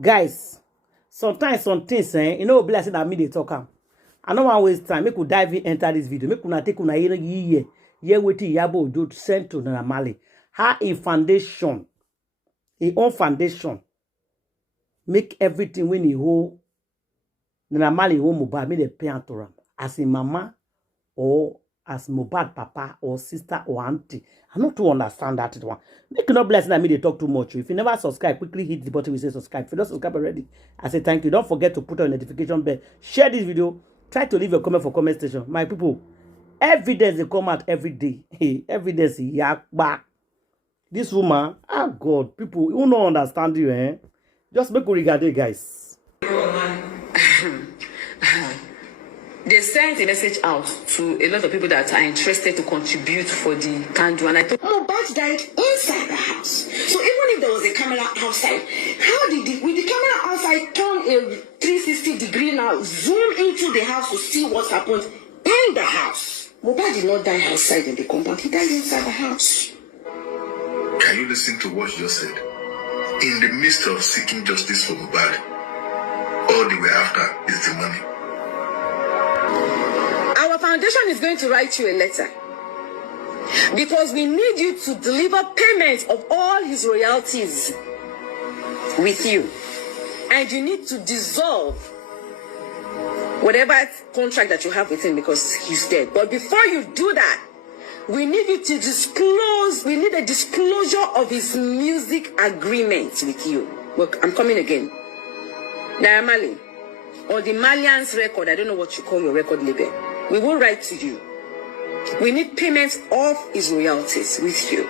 Guys, sometimes some things, you know, be like say that me they talk am. I don't want to waste time. Make we dive in, enter this video. Make una take una year wetin Iyabo do send to Namali. How in foundation, in own foundation, make everything when he hold Namali hold Mohbad, make the pay to am as a mama or as Mohbad papa or sister or auntie. I not to understand that one. Make you not bless that me they talk too much. If you never subscribe, quickly hit the button we say subscribe. If you don't subscribe already, I say thank you. Don't forget to put on notification bell. Share this video. Try to leave your comment for comment station. My people, evidence they come out every day. Hey, evidence yak back. This woman, oh God, people who don't understand you, just make you regard it, guys. They sent a message out to a lot of people that are interested to contribute for the candle, and I thought Mohbad died inside the house. So even if there was a camera outside, how did with the camera outside turn a 360 degree now, zoom into the house to see what happened in the house? Mohbad did not die outside in the compound, he died inside the house. Can you listen to what you said? In the midst of seeking justice for Mohbad, all they were after is the money. our foundation is going to write you a letter because we need you to deliver payment of all his royalties with you, and you need to dissolve whatever contract that you have with him because he's dead. But before you do that, we need you to disclose, we need a disclosure of his music agreement with you. Look, I'm coming again. Naira or the Malian's record, I don't know what you call your record label, we will write to you. We need payments of his royalties with you.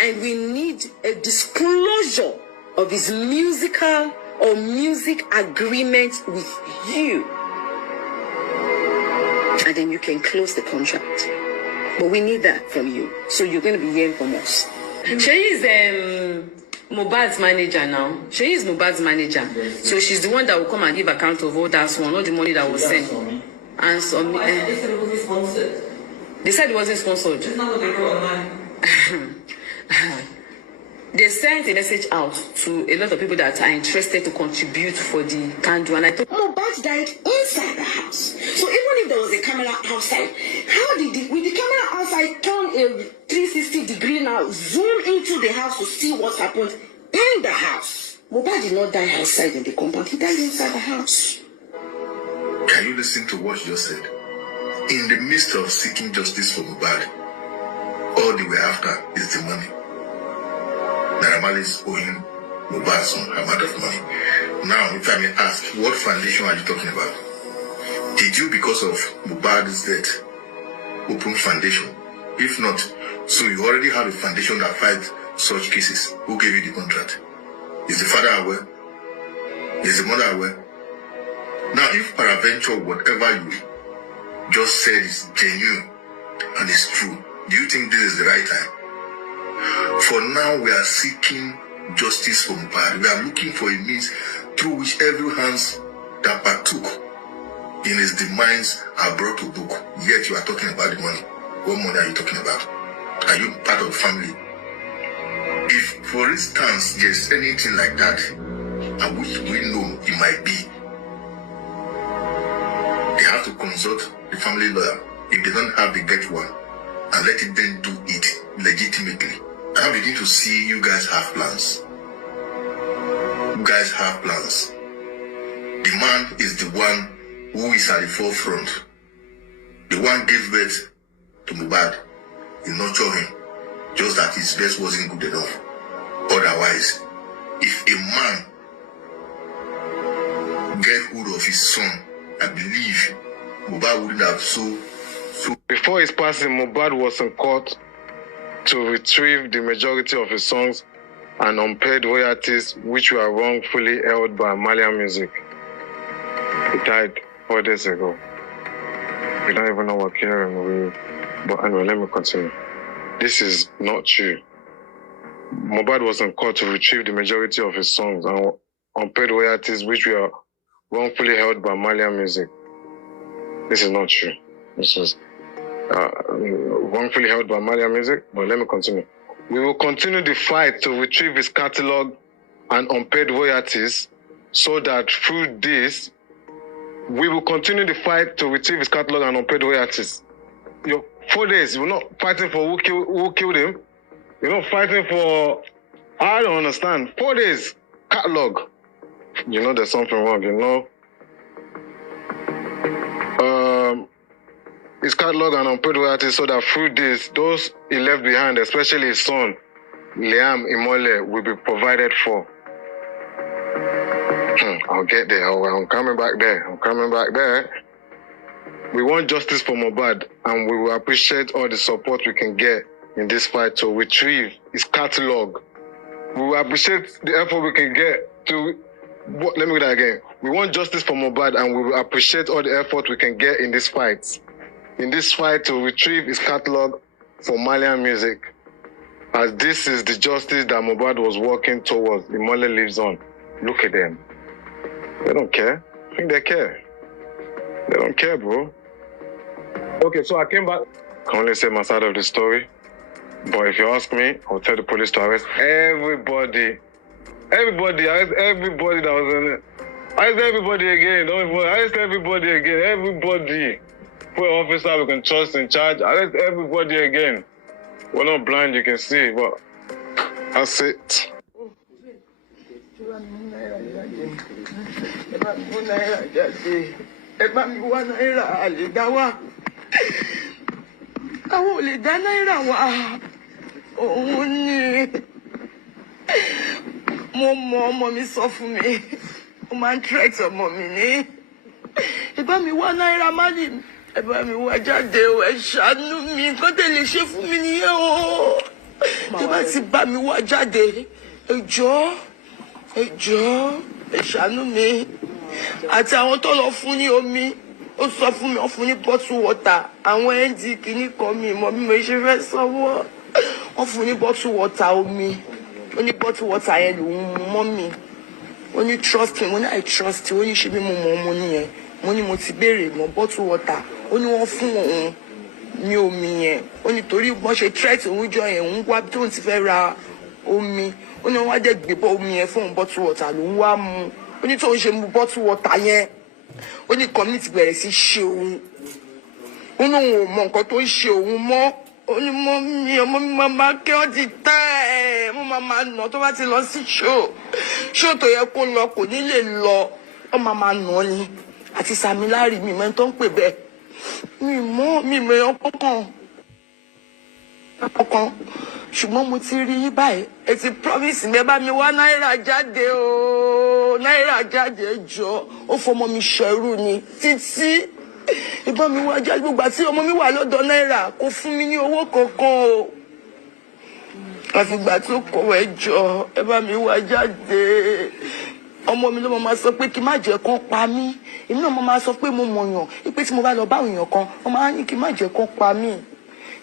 And we need a disclosure of his musical or music agreement with you. And then you can close the contract. But we need that from you. So you're going to be hearing from us. She is Mohbad's manager now. She is Mohbad's manager. So she's the one that will come and give account of all that one, all the money that was sent. And so they said it wasn't sponsored. They said it wasn't sponsored. It's not what they wrote online. They sent a message out to a lot of people that are interested to contribute for the candle, and I thought Mohbad died inside the house. So even if there was a camera outside, how did with the camera outside turn a 360 degree now, zoom into the house to see what happened in the house? Mohbad did not die outside in the compound, he died inside the house. Can you listen to what you said? In the midst of seeking justice for Mohbad, all they were after is the money. Naira is owing Mohbad some amount of money. Now, if I may ask, what foundation are you talking about? Did you, because of Mohbad's death, open foundation? If not, so you already have a foundation that fights such cases. Who gave you the contract? Is the father aware? Is the mother aware? Now, if peradventure whatever you just said is genuine and is true, do you think this is the right time? For now, we are seeking justice for Mohbad. We are looking for a means through which every hands that partook in his demise are brought to book. Yet you are talking about the money. What money are you talking about? Are you part of the family? If, for instance, there's anything like that, and which we know it might be, they have to consult the family lawyer. If they don't have, they get one, and let it then do it legitimately. I'm beginning to see you guys have plans. You guys have plans. The man is the one who is at the forefront. The one gave birth to Mohbad. You nurture him. Just that his birth wasn't good enough. Otherwise, if a man get hold of his son, I believe Mohbad wouldn't have so. Before his passing, Mohbad was in court to retrieve the majority of his songs and unpaid royalties which were wrongfully held by Malian Music. He died 4 days ago. We don't even know what killed him. But anyway, let me continue. This is not true. Mohbad was in court to retrieve the majority of his songs and unpaid royalties which were wrongfully held by Malian Music. This is not true. This is wrongfully held by Malian Music, but let me continue. We will continue the fight to retrieve his catalog and unpaid royalties so that through this, we will continue the fight to retrieve his catalog and unpaid royalties. 4 days, we're not fighting for who killed him. You're not fighting for, I don't understand. 4 days, catalog. You know there's something wrong, you know. His catalog and unpaid royalties so that through this, those he left behind, especially his son, Liam Imole, will be provided for. I'll get there. I'm coming back there. We want justice for Mohbad, and we will appreciate all the support we can get in this fight to retrieve his catalog. We will appreciate the effort we can get to... Let me do that again. We want justice for Mohbad, and we will appreciate all the effort we can get in this fight. In this fight to retrieve his catalog for Malian music. As this is the justice that Mohbad was working towards. Imole lives on. Look at them. They don't care. I think they care. They don't care, bro. Okay, so I came back. I can only say my side of the story. But if you ask me, I'll tell the police to arrest everybody. Arrest everybody that was in it. Arrest everybody again. Arrest everybody again. Everybody. Put an officer we can trust in charge. Arrest everybody again. We're not blind, you can see, but that's it. Mommy sọ fún mi. Ó máa ń threat ọmọ mi ní. Ẹ bá mi wá náírà money. Ẹ bá mi wá jáde o, ẹ ṣàánú mi. Nǹkan tẹ́ lè ṣe fún mi nìyẹn o. Tẹ́ bá ti bá mi wá jáde. Ẹ jọ̀ọ́, ẹ ṣàánú mi. Àti àwọn tó lọ fún ní omi. Ó sọ fún mi, ó fún ní bottle water. Àwọn ẹndì kìíní kan mi mọ̀ bí mo ṣe fẹ́ sanwó. Wọ́n fún ní bottle water omi. Ó ní bottle water yẹn lòun mú mọ́ mi. Ó ní trust me, mo ní I trust you. Ó ní ṣe bí mo mọ̀ ọmọ nìyẹn. Mo ní mo ti béèrè mọ́ bottle water. Ó ní wọ́n fún òun ní omi yẹn. Ó ní torí wọ́n ṣe threat òun jọ yẹn, òun wá tó ń ti fẹ́ ra omi. Ó ní wọ́n wá dẹ̀ gbé bọ́ omi yẹn fún òun bottle water lòun wá mu. Ó ní tóun ṣe mu bottle water yẹn. Ó ní community bẹ̀rẹ̀ sí ṣe òun. Ó ní òun ò mọ nǹkan tó ń ṣe òun mọ́. Ó ní ọmọ mi máa kí wọ́n ti tẹ́ ẹ̀. Mo máa nà tó bá ti lọ sí show tó yẹ kó lọ kò ní lè lọ. Ó máa nà ni. Àti Samilari mi mẹ́rin tó ń pè bẹ́ẹ̀. Mi mọ̀ ọkàn. Ṣùgbọ́n mo ti rí báyìí. Ẹ ti promise mi ẹ bá mi wá náírà jáde o. Náírà jáde jọ. Ó fọmọ mi ṣẹrú ni. Títí. Ìbá mi wá jáde gbogbo àti ọmọ mi wà lọ́dọ̀ náírà kò fún mi ní owó kankan o. Àfìgbà tó kọ̀wé jọ ẹ bá mi wá jáde. Ọmọ mi ló máa sọ pé kí má jẹ́ kán pa mí. Èmi náà máa sọ pé mo mọ̀yàn. Pé tí mo bá lọ bá èèyàn kan, wọ́n máa ní kí má jẹ́ kán pa mí.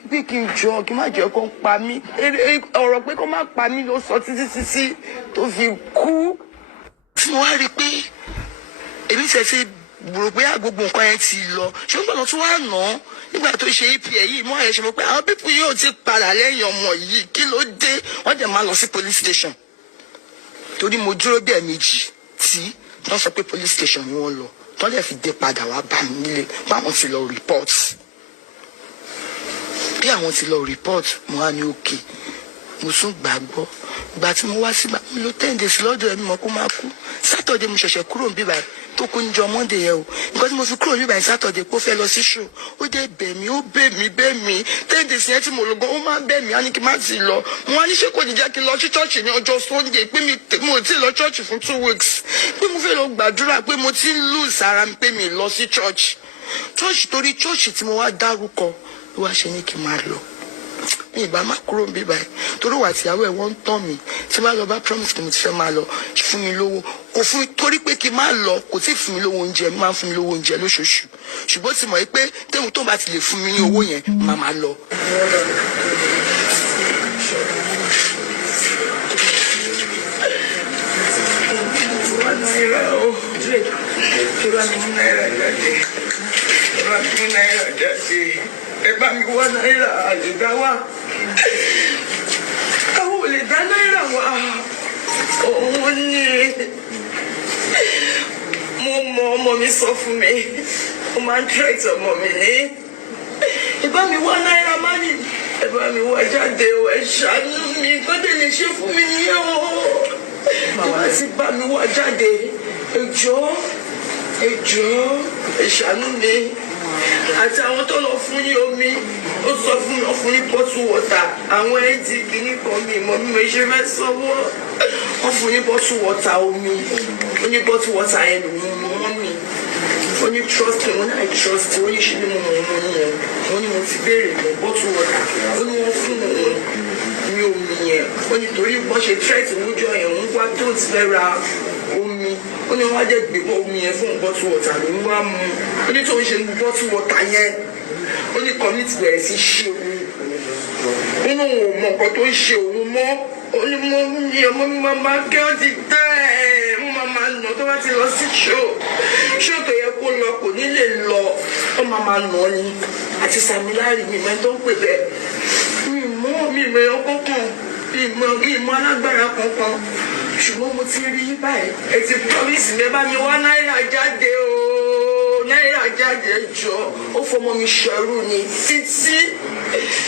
Pé kí n jọ kí má jẹ́ kán pa mí. Ọ̀rọ̀ pé kán má pa mí ló sọ títí tó fi kú. Mo wá rí i pé èmi ṣẹ̀ṣẹ̀ rò pé gbogbo nǹkan yẹn ti lọ ṣùgbọ́n ọ̀nà tó wà ná nígbà tó ṣe APA yìí mọ́ ẹ̀ ṣe mọ̀ pé àwọn pípù yóò ti padà lẹ́yìn ọmọ yìí kí ló dé wọ́n dẹ̀ máa lọ sí police station torí mo dúró bí ẹ̀ẹ̀mejì tí wọ́n sọ pé police station ni wọ́n lọ tó dẹ̀ fi dé padà wá bá mi nílé báwọn ti lọ report bí àwọn ti lọ report mo wá ní òkè mo tún gbàgbọ́ ìgbà tí mo wá sígbà mo lo 10 days lọ́dọ̀ ẹ̀mí mọ̀ kó máa kú Saturday mo ṣẹ̀ṣẹ̀ kúrò níbí báyìí tó kún jọ Monday yẹn o nǹkan tí mo fi kúrò níbí báyìí Saturday kó fẹ́ lọ sí show ó dé bẹ̀ mí ó bẹ̀ mí 10 days yẹn tí mo lọ gan ó máa bẹ̀ mí á ní kí n má ti lọ mo wá ní ṣé kò ní jẹ́ kí n lọ sí church ní ọjọ́ Sunday pé mo ti lọ church fún 2 weeks pé mo fẹ́ lọ gbàdúrà pé mo ti ń lose ara mi pé mi lọ sí church torí church tí mo wá dárúkọ ló wá ṣe ní kí n máa lọ mi ìbá má kúrò níbí báyìí torí wà tíyàwó ẹ̀ wọ́n ń tàn mí tí bá lọ bá promise kí mo ti fẹ́ máa lọ fún mi lówó kò fún mi torí pé kí n má lọ kò tí ì fún mi lówó oúnjẹ mi máa ń fún mi lówó oúnjẹ lóṣooṣù ṣùgbọ́n ti mọ̀ pé téwọn tó bá ti lè fún mi ní owó yẹn máa máa lọ. Ẹ bá mi wá náírà àlèdá wá. Àwọn ò lè dá náírà wá. Òun mi sọ fún mi. Ó máa ń try to ọmọ mi ní. Ìbá mi wá náírà máa ní. Ìbá mi wá jáde o, ẹ ṣàánú mi. Kọ́dé lè ṣe fún mi ní o. Ìbá ti bá mi wá jáde. Ẹ jọ̀ọ́, ẹ ṣàánú mi. Àti àwọn tó lọ fún ní omi, ó sọ fún mi, ó fún ní bottle water. Àwọn ẹ̀dì kìíní kan mi mọ̀ mi mo ṣe fẹ́ sanwó. Wọ́n fún ní bottle water omi. Ó ní bottle water yẹn lòun mọ́ mi. Ó ní trust me, ó ní I trust you. Ó ní ṣe ni mo mọ̀ ọ́n ní yẹn. Ó ní mo ti béèrè lọ bottle water. Ó ní wọ́n fún òun ní omi yẹn. Ó ní torí bọ́n ṣe threat lójọ́ yẹn, òun wá tó ti fẹ́ ra omi. Ó ní wọ́n á jẹ́ gbé omi yẹn fún bottle water ló ń wá mu. Ó ní tó ń ṣe bottle water yẹn. Ó ní community bẹ̀rẹ̀ sí ṣe òun. Ó ní òun ò mọ nǹkan tó ń ṣe òun mọ́. Ó ní mo ní ọmọ mi máa kẹ́ ọ́ ti tẹ́ ẹ̀. Mo máa nà tó bá ti lọ sí show tó yẹ kó lọ kò ní lè lọ. Ó máa nà ni. Àti Samilari mi mẹ́ tó ń pè bẹ́ẹ̀. Mi mọ̀ ọ́ kankan. Mi mọ̀ alágbára kankan. Ṣùgbọ́n mo ti rí báyìí. Ẹ ti promise mi, ẹ bá mi wá náírà jáde o. Náírà jáde jọ. Ó fọmọ mi ṣẹrú ni títí.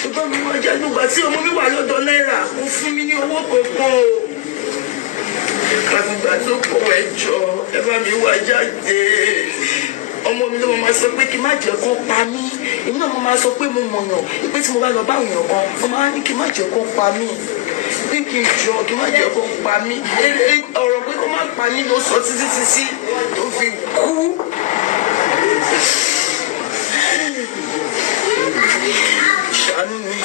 Ìgbà mi wá jáde nígbà tí ọmọ mi wà lọ́dọ̀ náírà. Mo fún mi ní owó kankan o. Àgbà tó kọ ẹjọ́, ẹ bá mi wá jáde. Ọmọ mi ló máa sọ pé kí má jẹ́ kó pa mí. Èmi náà mo máa sọ pé mo mọ̀yàn. Pé tí mo bá lọ bá èèyàn kan, mo máa ní kí má jẹ́ kó pa mí. Bí kì í jọ kí má jẹ́ kó pa mí. Ọ̀rọ̀ pé kó má pa mí ló sọ títí tó fi kú. Ṣàánú mi.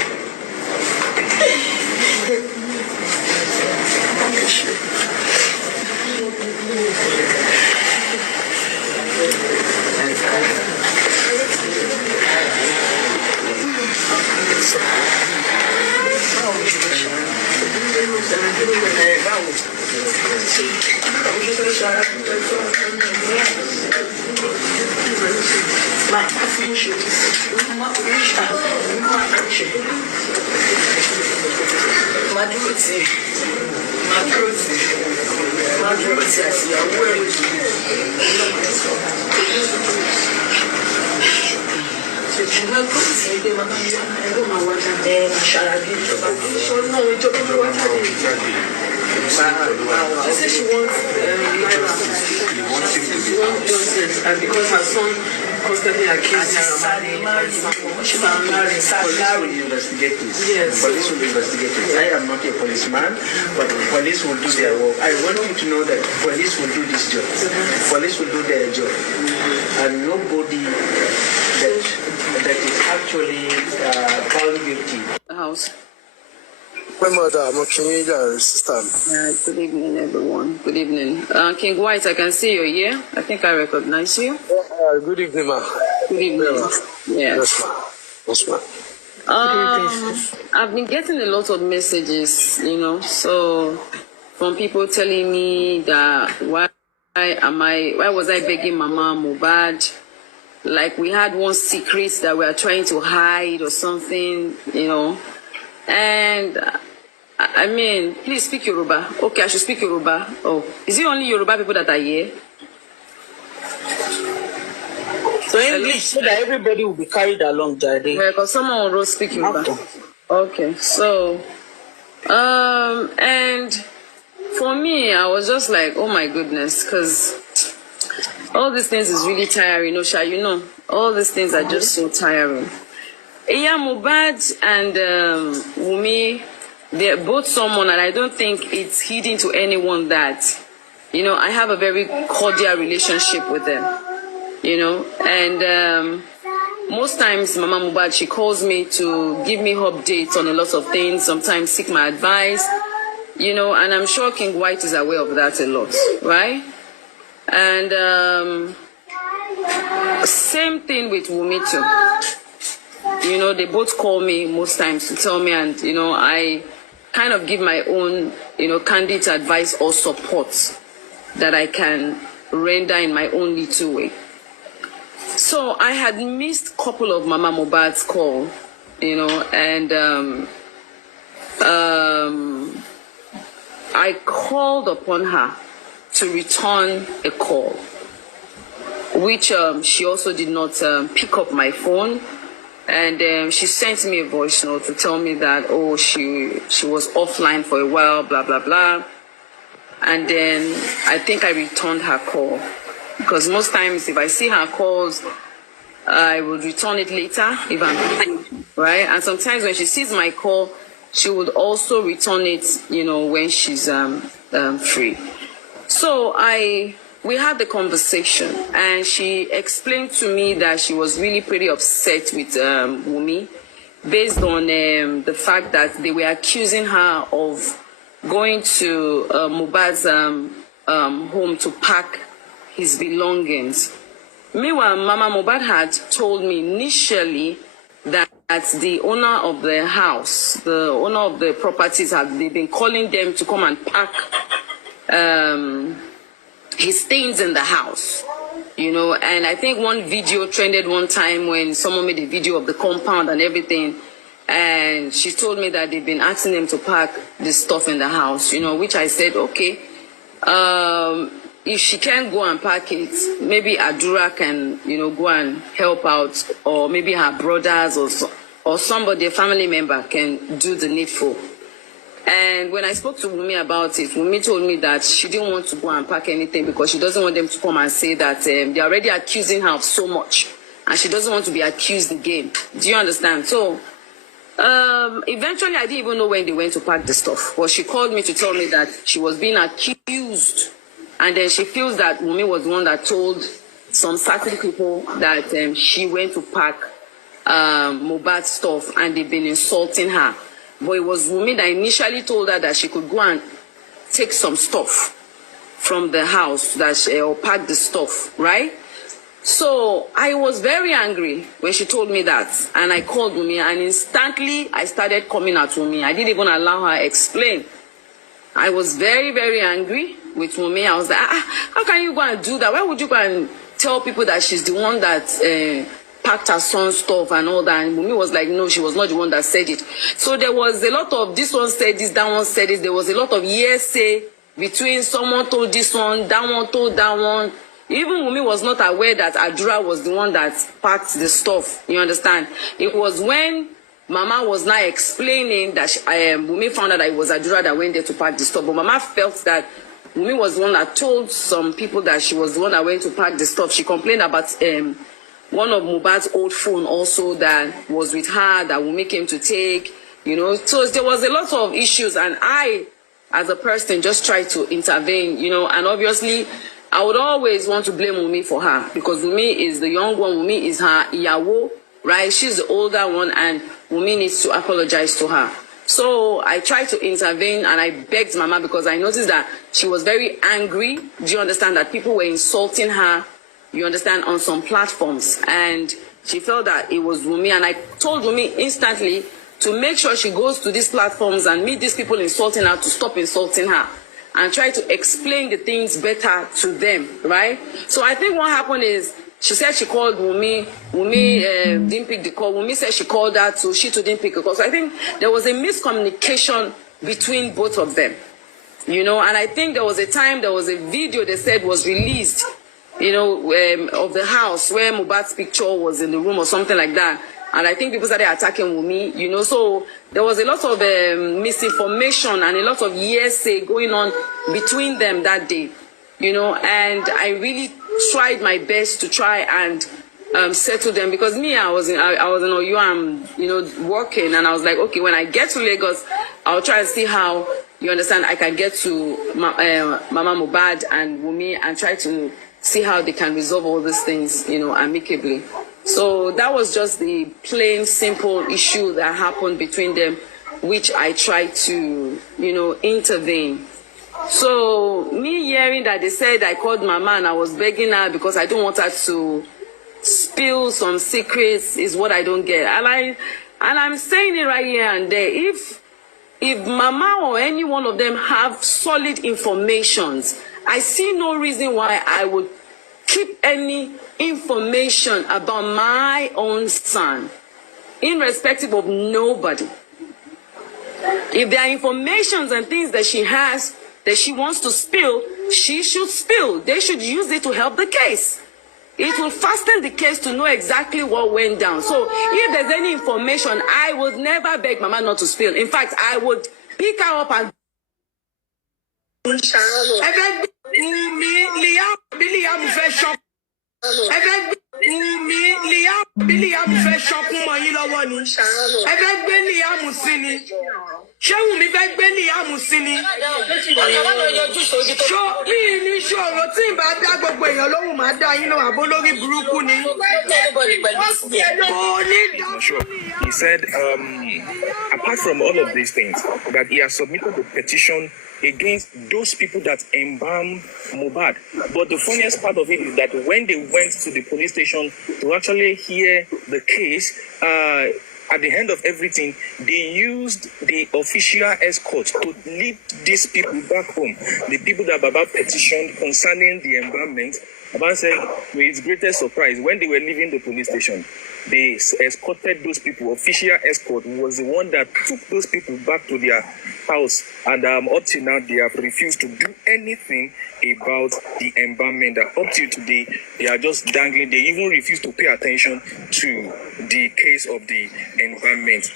She said she wants and because her son constantly accused her of marrying. She married. Police will investigate this. Yes. Police will investigate it. I am not a policeman, but police will do their work. I want you to know that police will do this job. Police will do their job. And nobody that is actually found guilty. House. My mother, I'm okay, sister. Good evening, everyone. Good evening. King White, I can see you here. I think I recognize you. Good evening, ma. Good evening. Yes, ma. Yes, ma. I've been getting a lot of messages, so from people telling me that why was I begging Mama Mohbad? Like we had one secret that we are trying to hide or something, And I mean, please speak Yoruba. Okay, I should speak Yoruba. Oh, is it only Yoruba people that are here? So English, so that everybody will be carried along, Daddy. Yeah, because someone will speak Yoruba. Okay, so, and for me, I was just like, oh my goodness, because all these things is really tiring. All these things are just so tiring. Mohbad and Wumi, they're both someone, and I don't think it's hidden to anyone that, I have a very cordial relationship with them, and most times Mama Mohbad, she calls me to give me updates on a lot of things, sometimes seek my advice, and I'm sure King White is aware of that a lot, right? And same thing with Wumi too. They both call me most times to tell me, and, I kind of give my own, candid advice or support that I can render in my own little way. So I had missed a couple of Mama Mohbad's call, and I called upon her to return a call. which she also did not pick up my phone. And she sent me a voice note to tell me that, oh, she was offline for a while, blah, blah, blah. And then I think I returned her call. Because most times if I see her calls, I would return it later if I'm busy, right? And sometimes when she sees my call, she would also return it, you know, when she's free. So we had the conversation, and she explained to me that she was really pretty upset with Wunmi, based on the fact that they were accusing her of going to Mohbad's home to pack his belongings. Meanwhile, Mama Mohbad had told me initially that the owner of the house, the owner of the properties, they've been calling them to come and pack his things in the house, you know. And I think one video trended one time when someone made a video of the compound and everything, and she told me that they've been asking them to pack this stuff in the house, you know, which I said, okay, if she can't go and pack it, maybe Adura can, you know, go and help out, or maybe her brothers or somebody, a family member, can do the needful. And when I spoke to Wunmi about it, Wunmi told me that she didn't want to go and pack anything because she doesn't want them to come and say that they're already accusing her of so much, and she doesn't want to be accused again. Do you understand? So eventually I didn't even know when they went to pack the stuff. Well, she called me to tell me that she was being accused, and then she feels that Wunmi was the one that told some certain people that she went to pack Mohbad stuff, and they've been insulting her. But it was Wunmi that initially told her that she could go and take some stuff from the house, or pack the stuff, right? So I was very angry when she told me that, and I called Wunmi, and instantly I started coming at Wunmi. I didn't even allow her to explain. I was very, very angry with Wunmi. I was like, how can you go and do that? Why would you go and tell people that she's the one that packed her son's stuff and all that? And Wunmi was like, no, she was not the one that said it. So there was a lot of this one said this, that one said it. There was a lot of hearsay between someone told this one, that one told that one. Even Wunmi was not aware that Adura was the one that packed the stuff. You understand? It was when Mama was now explaining that Wunmi found out that it was Adura that went there to pack the stuff. But Mama felt that Wunmi was the one that told some people that she was the one that went to pack the stuff. She complained about one of Mohbad's old phone also that was with her that Wunmi came to take, you know. So there was a lot of issues, and I, as a person, just tried to intervene, you know. And obviously, I would always want to blame Wunmi for her, because Wunmi is the young one. Wunmi is her Iyabo, right? She's the older one, and Wunmi needs to apologize to her. So I tried to intervene, and I begged Mama, because I noticed that she was very angry. Do you understand? That people were insulting her, you understand, on some platforms, and she felt that it was Wunmi. And I told Wunmi instantly to make sure she goes to these platforms and meet these people insulting her, to stop insulting her, and try to explain the things better to them, right? So I think what happened is, she said she called Wunmi. Wunmi didn't pick the call. Wunmi said she called her, so she too didn't pick the call. So I think there was a miscommunication between both of them, you know. And I think there was a time, there was a video they said was released, you know, of the house where Mohbad's picture was in the room or something like that. And I think people started attacking Wunmi, you know. So there was a lot of misinformation and a lot of hearsay going on between them that day, you know. And I really tried my best to try and settle them, because me, I was in Oyo, I'm, you know, working, and I was like, okay, when I get to Lagos, I'll try and see how, you understand, I can get to Mama Mohbad and Wunmi and try to see how they can resolve all these things, you know, amicably. So that was just the plain, simple issue that happened between them, which I tried to, you know, intervene. So me hearing that they said I called Mama and I was begging her because I don't want her to spill some secrets is what I don't get. And I'm saying it right here and there. If Mama or any one of them have solid informations, I see no reason why I would keep any information about my own son, irrespective of nobody. If there are informations and things that she has that she wants to spill, she should spill. They should use it to help the case. It will fasten the case to know exactly what went down. So if there's any information, I would never beg Mama not to spill. In fact, I would pick her up and Sure. He said, apart from all of these things, that he has submitted a petition against those people that embalmed Mohbad. But the funniest part of it is that when they went to the police station to actually hear the case, at the end of everything, they used the official escort to lead these people back home. The people that Baba petitioned concerning the embalmment. Baba said, to his greatest surprise, when they were leaving the police station, they escorted those people. Official escort was the one that took those people back to their house. And up to now, they have refused to do anything about the embalmment. Up to today, they are just dangling. They even refuse to pay attention to the case of the embalmment.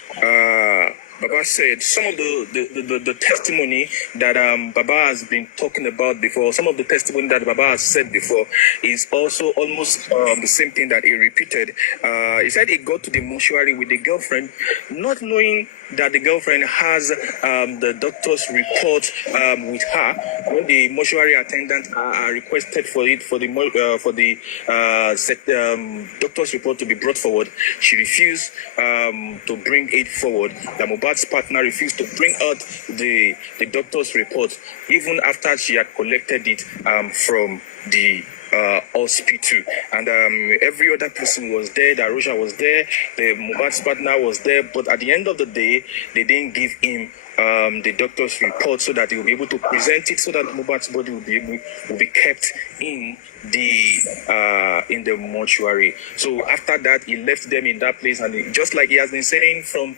Baba said some of the testimony that Baba has been talking about before, some of the testimony that Baba has said before is also almost the same thing that he repeated. He said he got to the mortuary with the girlfriend, not knowing that the girlfriend has the doctor's report with her. When the mortuary attendant requested for the doctor's report to be brought forward, she refused to bring it forward. The Mohbad's partner refused to bring out the doctor's report, even after she had collected it from the hospital. And every other person was there. The Arusha was there. The Mohbad's partner was there. But at the end of the day, they didn't give him the doctor's report so that he will be able to present it, so that Mohbad's body will be kept in the mortuary. So after that, he left them in that place, and just like he has been saying from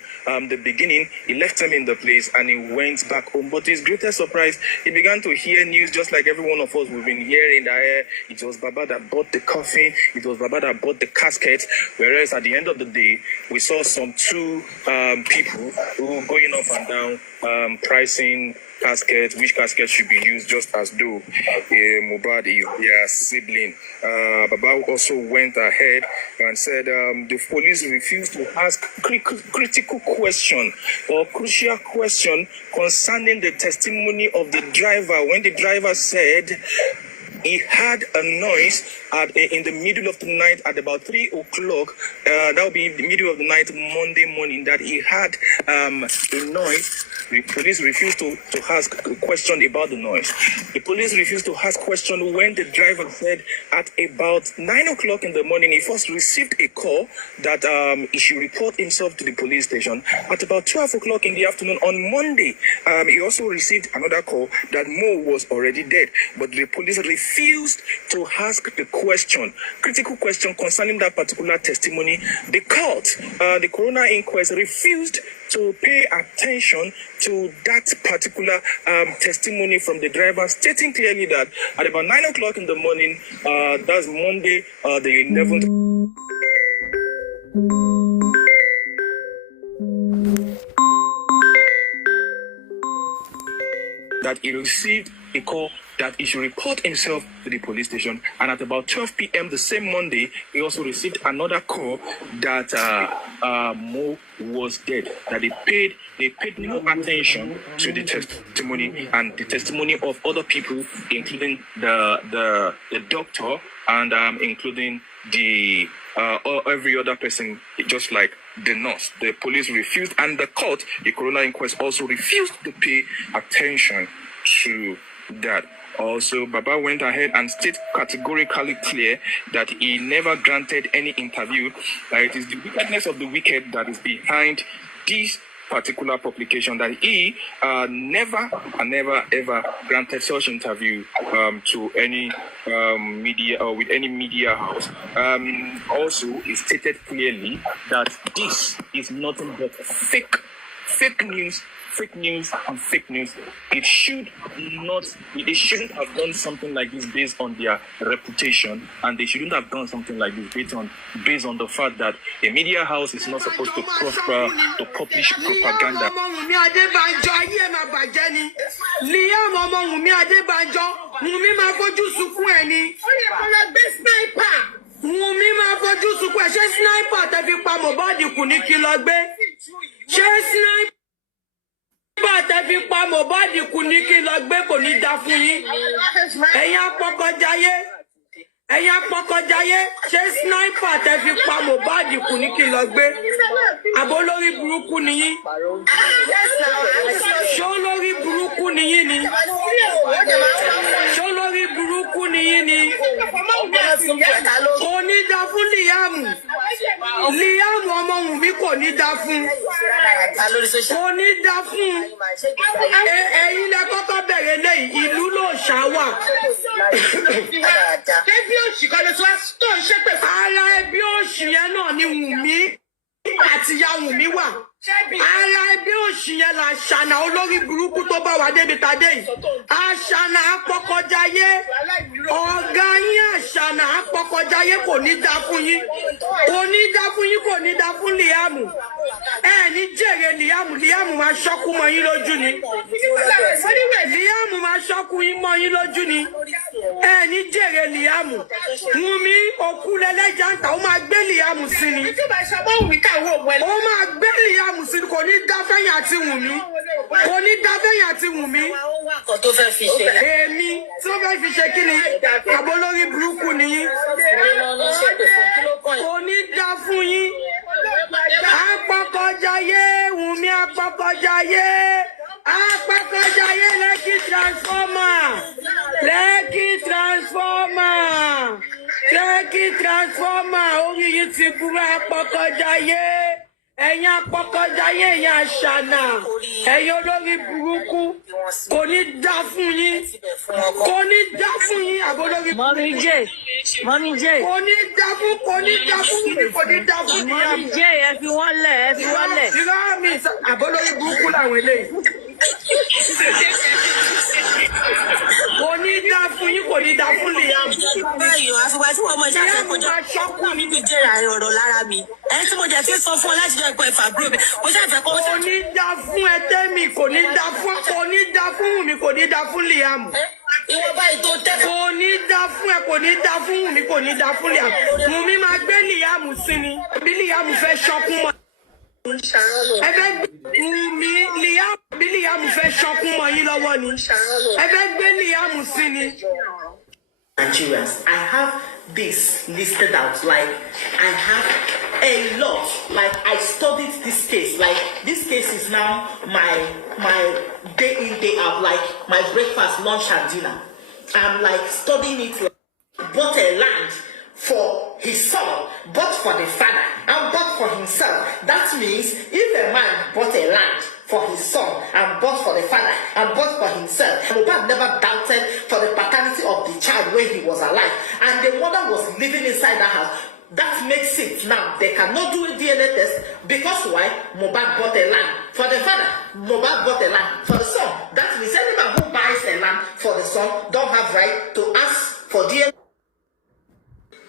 the beginning, he left them in the place and he went back home. But to his greatest surprise, he began to hear news, just like every one of us we've been hearing, that it was Baba that bought the coffin, it was Baba that bought the casket. Whereas at the end of the day, we saw some two people who were going up and down pricing casket, which casket should be used, just as though Mohbad is their sibling. Baba also went ahead and said the police refused to ask critical question or crucial question concerning the testimony of the driver, when the driver said he had a noise in the middle of the night at about 3 o'clock. That would be in the middle of the night, Monday morning, that he had a noise. The police refused to ask a question about the noise. The police refused to ask question when the driver said at about 9 o'clock in the morning, he first received a call that he should report himself to the police station. At about 12 o'clock in the afternoon on Monday, he also received another call that Mo was already dead. But the police refused to ask the critical question concerning that particular testimony. The court, the coroner inquest, refused to pay attention to that particular testimony from the driver, stating clearly that at about 9 o'clock in the morning, that's Monday, the 11th. That he received a call that he should report himself to the police station, and at about 12 p.m. the same Monday, he also received another call that Mo was dead. That they paid no attention to the testimony and the testimony of other people, including the doctor and including the every other person, just like the nurse. The police refused, and the court, the coroner inquest, also refused to pay attention to that. Also, Baba went ahead and stated categorically clear that he never granted any interview. It is the wickedness of the wicked that is behind this particular publication, that he never and never ever granted such interview to any media or with any media house. Also, he stated clearly that this is nothing but fake news, fake news and fake news. It shouldn't have done something like this based on their reputation, and they shouldn't have done something like this based on the fact that a media house is not supposed to prosper to publish propaganda. Wùmí máa fojú sunkún ẹ̀, ṣé sniper tẹ́ fi pa Mohbad kù ní kí lọ gbé? Ṣé sniper tẹ́ fi pa Mohbad kù ní kí lọ gbé kò ní dá fún yín? Ẹ̀yin apọkọjáyé, ṣé sniper tẹ́ fi pa Mohbad kù ní kí lọ gbé? Àbó lórí burúkú ni yín? Ṣó lórí burúkú ni yín ni? Ṣó lórí burúkú ni yín ni? Kò ní dá fún Liam ọmọ Wùmí kò ní dá fún. Kò ní dá fún. Ẹ̀yin lẹ kọ́kọ́ bẹ̀rẹ̀ lẹ́yìn ìlú ló ṣáwà. Ẹbí òṣì kan lè tó ń ṣépè fún. Ara ẹbí òṣì yẹn náà ni Wùmí àti ìyá Wùmí wà. Ara ẹbí òṣì yẹn là ṣànà olórí burúkú tó bá wà débi tàdé yìí. Àṣànà apọkọjáyé. Ọ̀gá yín àṣànà apọkọjáyé kò ní dá fún yín. Kò ní dá fún yín, kò ní dá fún Liam. Ẹ ní jèrè Liam máa ṣọ́kú mọ́ yín lójú ni. Liam máa ṣọ́kú mọ́ yín lójú ni. Ẹ ní jèrè Liam. Wùmí òkú lẹ́lẹ́jà ń ta, ó máa gbé Liam sí ni. Ó máa gbé Liam sí ni, kò ní dá fẹ́yìn àti Wùmí. Kò ní dá fẹ́yìn àti Wùmí. Èmi tí ó fẹ́ fi ṣe kí ni? Àbó lórí burúkú ni yín. Kò ní dá fún yín. Apọkọjáyé Wùmí, apọkọjáyé Lekki transformer orí yìí ti burú. Apọkọjáyé ẹ̀yin apọkọjáyé, ẹ̀yin àṣànà, ẹ̀yin olórí burúkú, kò ní dá fún yín, kò ní dá fún yín. Àbólórí Mọ́mí J kò ní dá fún kò ní dá fún Mọ́mí J. Ẹ fi wọ́n lẹ̀. Ìrọ́ mi àbólórí burúkú làwọn eléyìí. Kò ní dá fún yín, kò ní dá fún Liam. Báyọ̀ àfìwà tí wọ́n mọ ìṣàfẹ́ kọjá ṣọ́kù mi ní jẹ́ra ọ̀rọ̀ lára mi. Ẹni tí mo jẹ́ fi sọ fún ọ láti jẹ́ ìpọ̀ ìfàbúrò mi. Mo ṣàfẹ́ kọ́. Kò ní dá fún Ẹtẹ́mi, kò ní dá fún Wùmí, kò ní dá fún Liam. Ìwọ báyìí tó tẹ́. Kò ní dá fún ẹ, kò ní dá fún Wùmí, kò ní dá fún Liam. Wùmí máa gbé Liam sí ni. Bí Liam fẹ́ ṣọ́kún mọ́. Ẹgbẹ́ Wùmí bí Liam fẹ́ ṣọ́kún mọ́ yín lọ́wọ́ ni. Ẹgbẹ́ gbé Liam sí ni. Nigerians, I have this listed out. Like, I have a lot. Like, I studied this case. Like, this case is now my day in, day out. Like, my breakfast, lunch, and dinner. I'm like studying it. Like, bought a land for his son, bought for the father, and bought for himself. That means if a man bought a land for his son and bought for the father and bought for himself, Mohbad never doubted for the paternity of the child when he was alive, and the mother was living inside the house. That makes it now they cannot do a DNA test because why? Mohbad bought a land for the father, Mohbad bought a land for the son. That means anyone who buys a land for the son don't have right to ask for DNA.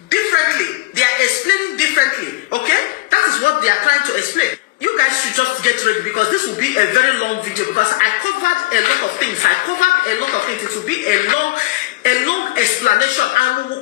Differently, they are explaining differently. Okay, that is what they are trying to explain. You guys should just get ready because this will be a very long video because I covered a lot of things. It will be a long